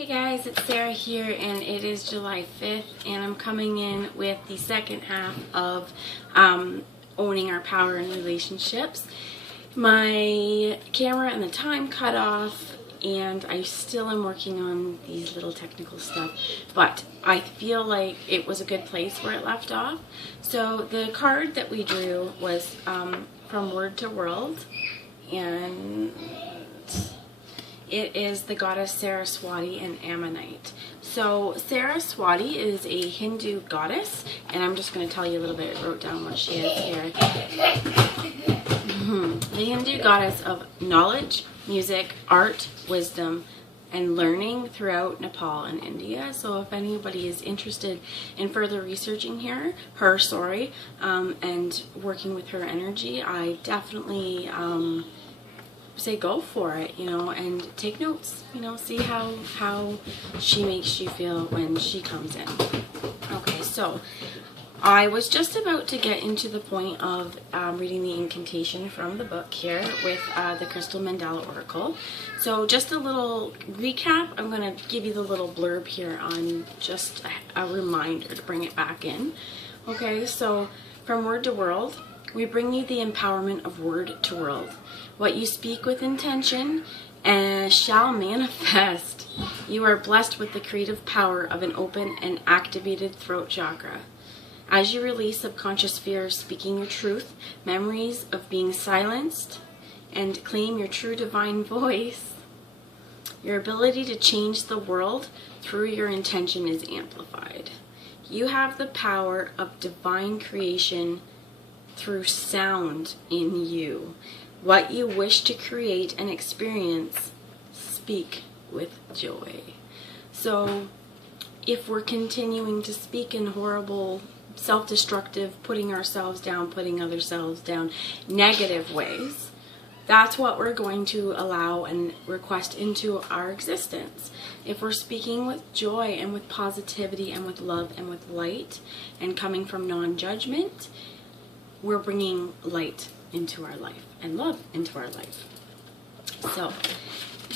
Hey guys, it's Sarah here, and it is July 5th, and I'm coming in with the second half of owning our power in relationships. My camera and the time cut off, and I still am working on these little technical stuff, but I feel like it was a good place where it left off. So the card that we drew was from Word to World, and it is the goddess Saraswati and Ammonite. So Saraswati is a Hindu goddess, and I'm just going to tell you a little bit. I wrote down what she is here. The Hindu goddess of knowledge, music, art, wisdom, and learning throughout Nepal and India. So if anybody is interested in further researching her story, and working with her energy, I definitely say go for it, and take notes, see how she makes you feel when she comes in. Okay, so I was just about to get into the point of reading the incantation from the book here with the Crystal Mandala Oracle. So just a little recap. I'm going to give you the little blurb here on just a reminder to bring it back in. Okay, so from Word to World, we bring you the empowerment of Word to World. What you speak with intention shall manifest. You are blessed with the creative power of an open and activated throat chakra. As you release subconscious fear of speaking your truth, memories of being silenced, and claim your true divine voice, your ability to change the world through your intention is amplified. You have the power of divine creation through sound in you. What you wish to create and experience, speak with joy. So if we're continuing to speak in horrible, self-destructive, putting ourselves down, putting other selves down, negative ways, that's what we're going to allow and request into our existence. If we're speaking with joy and with positivity and with love and with light and coming from non-judgment, we're bringing light into our life and love into our life. So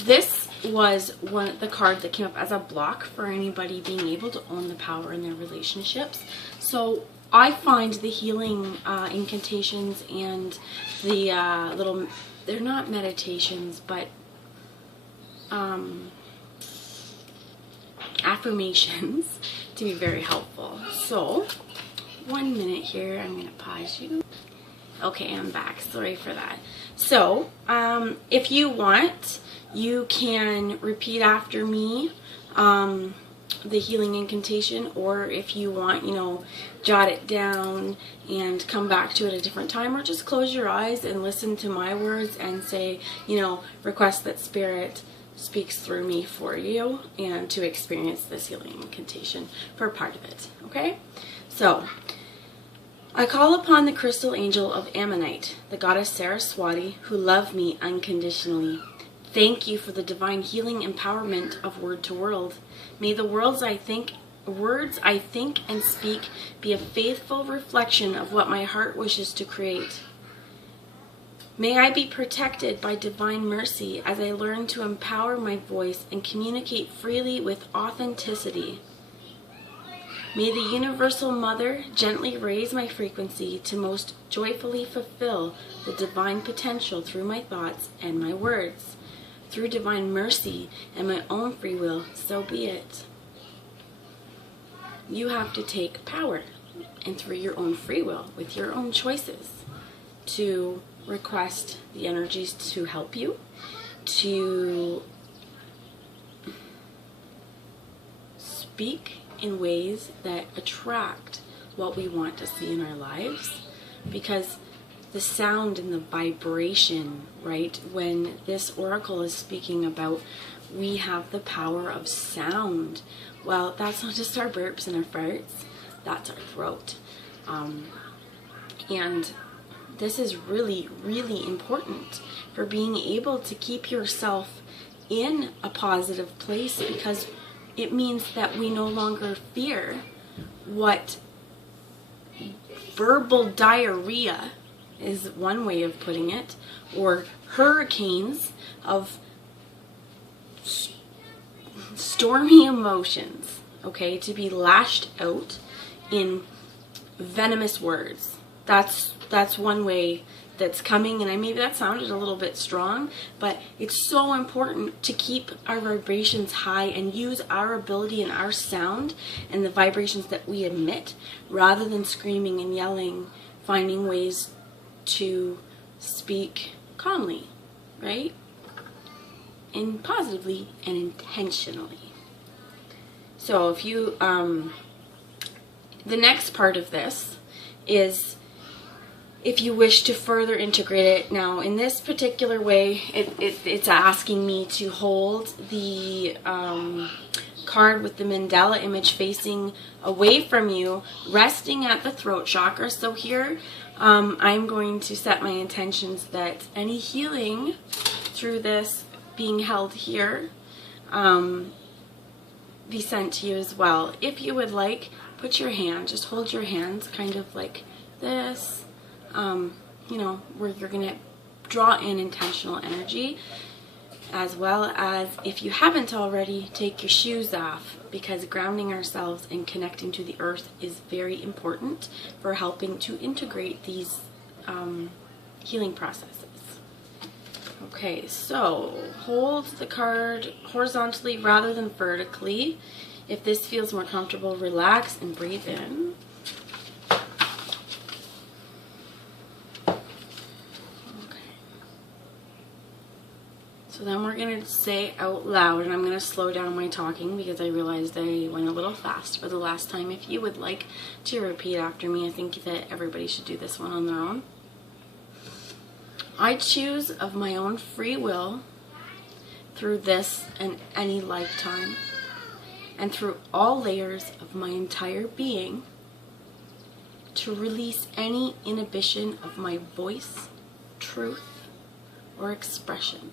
this was the card that came up as a block for anybody being able to own the power in their relationships. So I find the healing incantations and the little, they're not meditations, but affirmations to be very helpful. So 1 minute here, I'm going to pause you. Okay, I'm back. Sorry for that. So, if you want, you can repeat after me the healing incantation, or if you want, jot it down and come back to it at a different time, or just close your eyes and listen to my words and say, request that Spirit speaks through me for you and to experience this healing incantation for part of it. Okay? So, I call upon the crystal angel of Ammonite, the goddess Saraswati, who love me unconditionally. Thank you for the divine healing empowerment of Word to World. May the words I think and speak be a faithful reflection of what my heart wishes to create. May I be protected by divine mercy as I learn to empower my voice and communicate freely with authenticity. May the Universal Mother gently raise my frequency to most joyfully fulfill the divine potential through my thoughts and my words. Through divine mercy and my own free will, so be it. You have to take power, and through your own free will, with your own choices, to request the energies to help you, to speak in ways that attract what we want to see in our lives, because the sound and the vibration, right, when this oracle is speaking about we have the power of sound, well, that's not just our burps and our farts, that's our throat. And this is really, really important for being able to keep yourself in a positive place, because it means that we no longer fear what verbal diarrhea is one way of putting it, or hurricanes of stormy emotions, okay, to be lashed out in venomous words. That's one way that's coming, and maybe that sounded a little bit strong, but it's so important to keep our vibrations high and use our ability and our sound and the vibrations that we emit, rather than screaming and yelling, finding ways to speak calmly, right? And positively and intentionally. So if you, the next part of this is, if you wish to further integrate it. Now, in this particular way, it's asking me to hold the card with the mandala image facing away from you, resting at the throat chakra. So here, I'm going to set my intentions that any healing through this being held here be sent to you as well. If you would like, put your hand, just hold your hands kind of like this. You know, where you're going to draw in intentional energy, as well as, if you haven't already, take your shoes off, because grounding ourselves and connecting to the earth is very important for helping to integrate these healing processes. Okay, so hold the card horizontally rather than vertically. If this feels more comfortable, relax and breathe in. So then we're going to say out loud, and I'm going to slow down my talking because I realized I went a little fast for the last time. If you would like to repeat after me, I think that everybody should do this one on their own. I choose of my own free will, through this and any lifetime, and through all layers of my entire being, to release any inhibition of my voice, truth, or expression.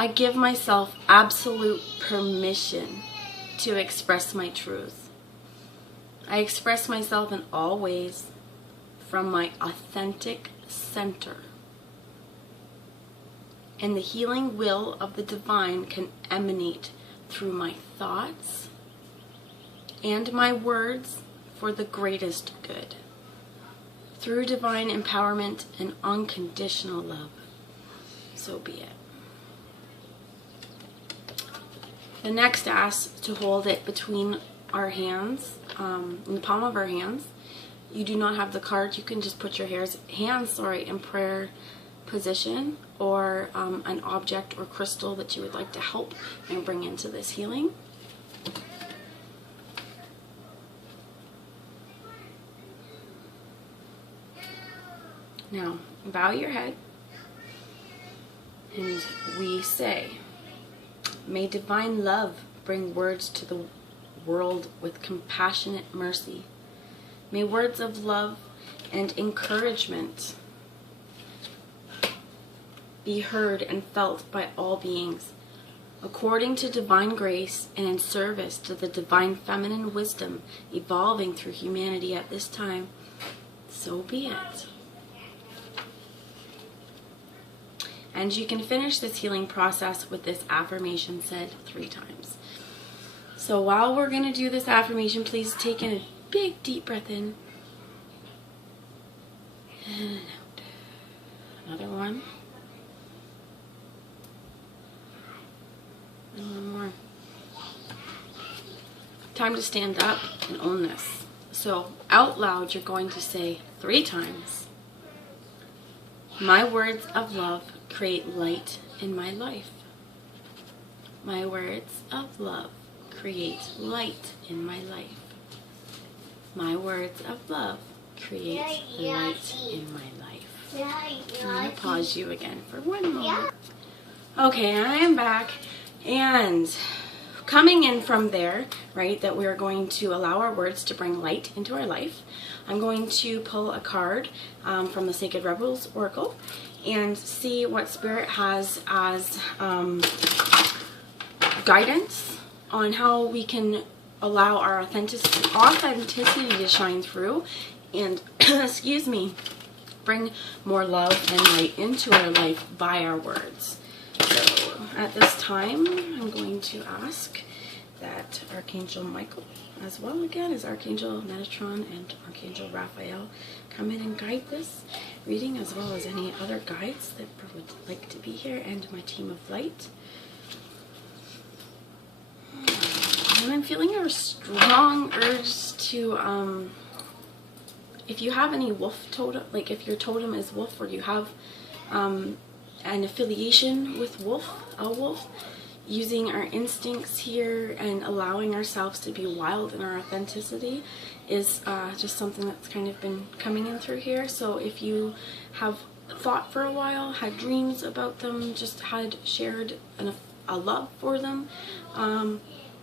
I give myself absolute permission to express my truth. I express myself in all ways from my authentic center. And the healing will of the divine can emanate through my thoughts and my words for the greatest good. Through divine empowerment and unconditional love. So be it. The next asks to hold it between our hands, in the palm of our hands. You do not have the card, you can just put your hands in prayer position, or an object or crystal that you would like to help and bring into this healing. Now, bow your head, and we say, may divine love bring words to the world with compassionate mercy. May words of love and encouragement be heard and felt by all beings, according to divine grace and in service to the divine feminine wisdom evolving through humanity at this time. So be it. And you can finish this healing process with this affirmation said 3 times. So while we're going to do this affirmation, please take in a big deep breath in. And out. Another one. And one more. Time to stand up and own this. So out loud, you're going to say 3 times, my words of love create light in my life. My words of love create light in my life. My words of love create light in my life. I'm going to pause you again for 1 moment. Okay, I am back, and coming in from there, right, that we're going to allow our words to bring light into our life, I'm going to pull a card from the Sacred Rebels Oracle and see what Spirit has as guidance on how we can allow our authenticity to shine through and, excuse me, bring more love and light into our life by our words. So At this time, I'm going to ask that Archangel Michael, as well again as Archangel Metatron and Archangel Raphael, come in and guide this reading, as well as any other guides that would like to be here, and my team of light. And I'm feeling a strong urge to, if you have any wolf totem, like if your totem is wolf, or you have an affiliation with a wolf, using our instincts here and allowing ourselves to be wild in our authenticity is just something that's kind of been coming in through here. So if you have thought for a while, had dreams about them, just had shared a love for them,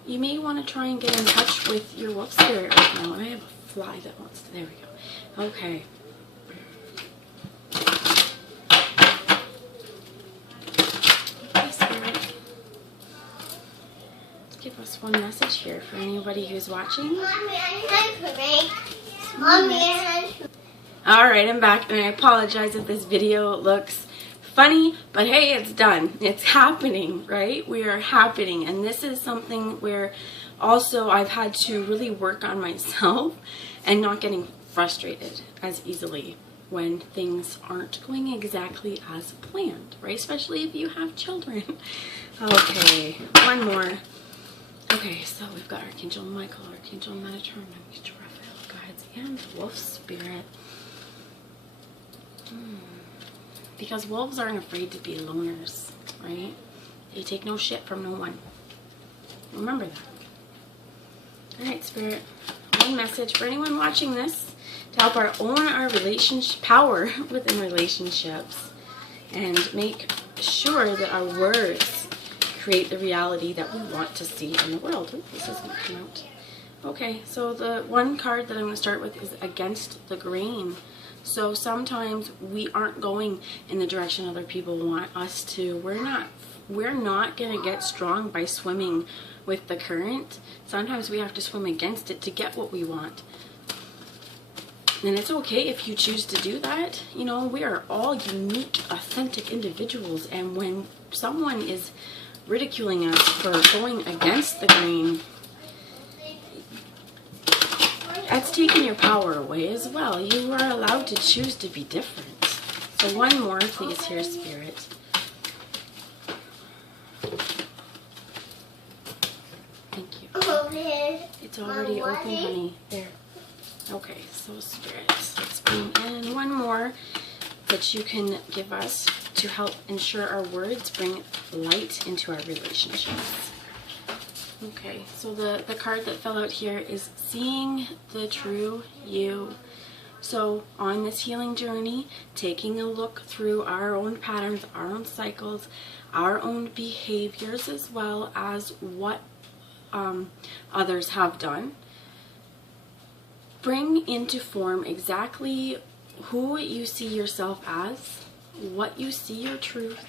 you may want to try and get in touch with your wolf spirit right now. And I have a fly that wants to, there we go. Okay. Give us one message here for anybody who's watching. Alright, I'm back, and I apologize if this video looks funny, but hey, it's done. It's happening, right? We are happening, and this is something where also I've had to really work on myself and not getting frustrated as easily when things aren't going exactly as planned, right? Especially if you have children. Okay, one more. Okay, so we've got Archangel Michael, Archangel Metatron, Archangel Raphael, guides, and wolf spirit. Because wolves aren't afraid to be loners, right? They take no shit from no one. Remember that. Alright, spirit, one message for anyone watching this to help own our relationship power within relationships and make sure that our words create the reality that we want to see in the world. Ooh, this isn't come out. Okay, so the one card that I'm going to start with is Against the Grain. So sometimes we aren't going in the direction other people want us to. We're not going to get strong by swimming with the current. Sometimes we have to swim against it to get what we want. And it's okay if you choose to do that. You know, we are all unique, authentic individuals, and when someone is ridiculing us for going against the grain, that's taking your power away as well. You are allowed to choose to be different. So one more, please, here, Spirit. Thank you. It's already open, honey. There. Okay, so Spirit, let's bring in one more that you can give us to help ensure our words bring light into our relationships. Okay, so the card that fell out here is Seeing the True You. So on this healing journey, taking a look through our own patterns, our own cycles, our own behaviors, as well as what others have done. Bring into form exactly who you see yourself as, what you see your truth,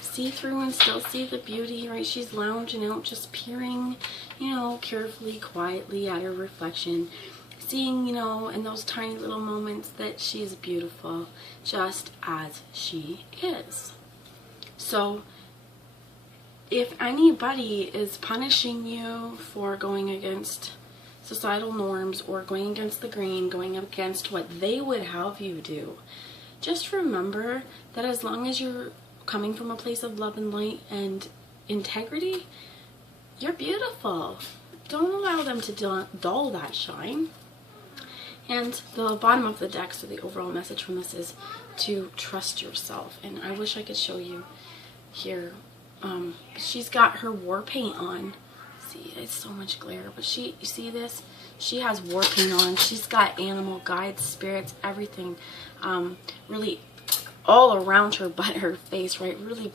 see through and still see the beauty, right? She's lounging out, just peering, you know, carefully, quietly at her reflection, seeing, you know, in those tiny little moments that she is beautiful, just as she is. So if anybody is punishing you for going against societal norms or going against the grain, going against what they would have you do, just remember that as long as you're coming from a place of love and light and integrity, you're beautiful. Don't allow them to dull that shine. And the bottom of the deck, so the overall message from this is to trust yourself. And I wish I could show you here. She's got her war paint on. See, it's so much glare, but you see this? She has war paint on. She's got animal guides, spirits, everything, really all around her but her face, right? Really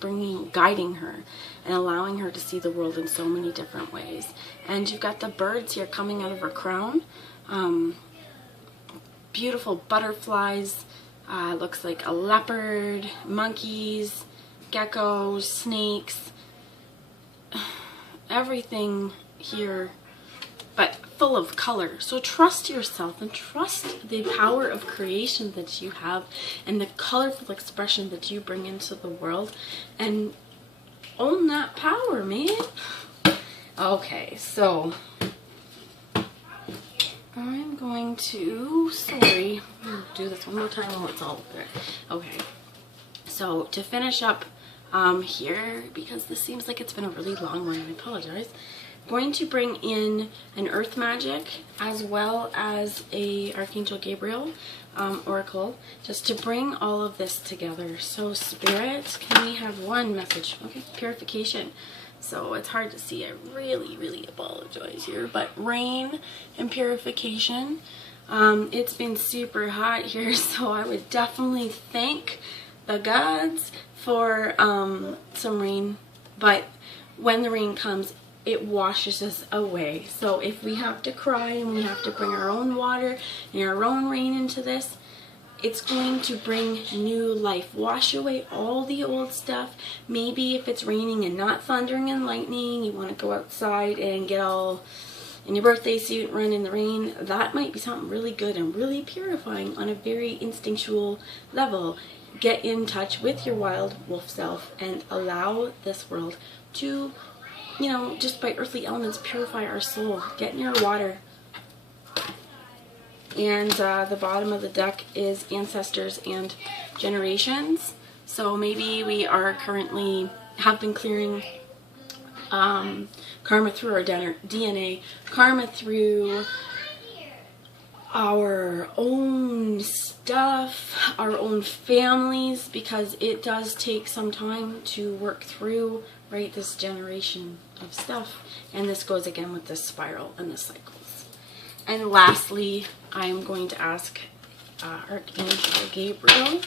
guiding her and allowing her to see the world in so many different ways. And you've got the birds here coming out of her crown. Beautiful butterflies, looks like a leopard, monkeys, geckos, snakes, everything here, but full of color. So trust yourself and trust the power of creation that you have and the colorful expression that you bring into the world, and own that power, man. Okay, so I'm going to, sorry, I'm gonna do this one more time while it's all there. Okay, so to finish up here, because this seems like it's been a really long one, I apologize. I'm going to bring in an earth magic as well as a Archangel Gabriel oracle, just to bring all of this together. So Spirit, can we have one message? Okay, purification. So it's hard to see. I really apologize here, but rain and purification. It's been super hot here, so I would definitely thank the gods for some rain. But when the rain comes, it washes us away. So if we have to cry and we have to bring our own water and our own rain into this, it's going to bring new life. Wash away all the old stuff. Maybe if it's raining and not thundering and lightning, you want to go outside and get all in your birthday suit, run in the rain. That might be something really good and really purifying on a very instinctual level. Get in touch with your wild wolf self and allow this world to, you know, just by earthly elements, purify our soul. Get in your water. And the bottom of the deck is ancestors and generations. So maybe we are currently, have been clearing karma through our DNA, karma through our own stuff, our own families, because it does take some time to work through, right, this generation of stuff. And this goes again with this spiral and the cycles. And lastly, I'm going to ask Archangel Gabriel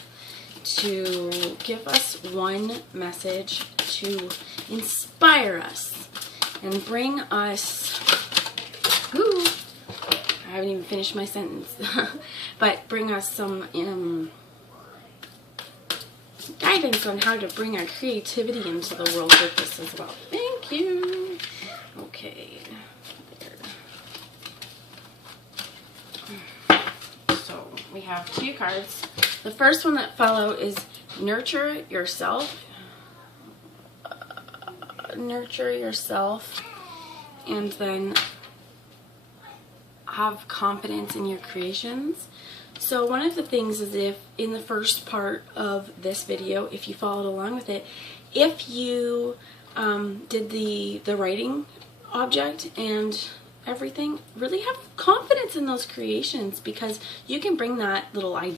to give us one message to inspire us and bring us, ooh, I haven't even finished my sentence, but bring us some guidance on how to bring our creativity into the world with this as well. Thank you. Okay. So we have two cards. The first one that follow is nurture yourself. Nurture yourself, and then have confidence in your creations. So one of the things is, if in the first part of this video, if you followed along with it, if you did the writing object and everything, really have confidence in those creations, because you can bring that little idea